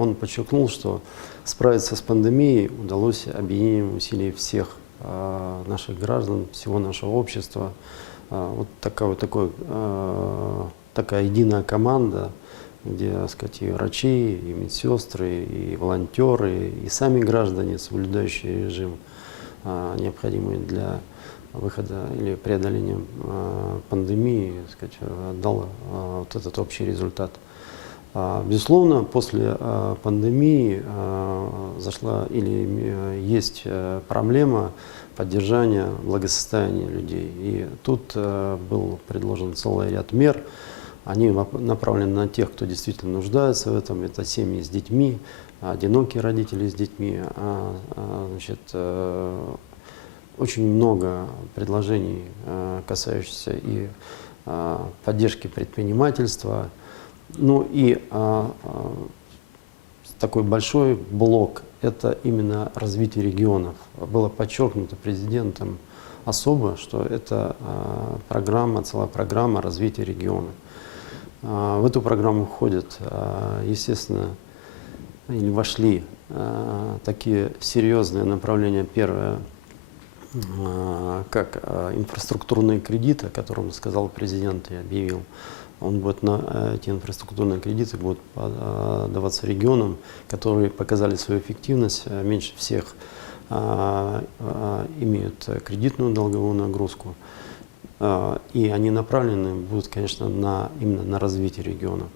он подчеркнул, что справиться с пандемией удалось объединением усилий всех наших граждан, всего нашего общества. Вот такая единая команда, где, так сказать, и врачи, и медсестры, и волонтеры, и сами граждане, соблюдающие режим, необходимый для выхода или преодоления пандемии, так сказать, дал вот этот общий результат. Безусловно, после пандемии зашла или есть проблема поддержания благосостояния людей. И тут был предложен целый ряд мер. Они направлены на тех, кто действительно нуждается в этом. Это семьи с детьми, одинокие родители с детьми. Значит, очень много предложений, касающихся и поддержки предпринимательства. Ну и такой большой блок – это именно развитие регионов. Было подчеркнуто президентом особо, что это программа, целая программа развития регионов. В эту программу входят, естественно, или вошли такие серьезные направления. Первое, как инфраструктурные кредиты, о котором сказал президент и объявил. Эти инфраструктурные кредиты будут даваться регионам, которые показали свою эффективность, меньше всех имеют кредитную долговую нагрузку. И они направлены будут, конечно, именно на развитие регионов.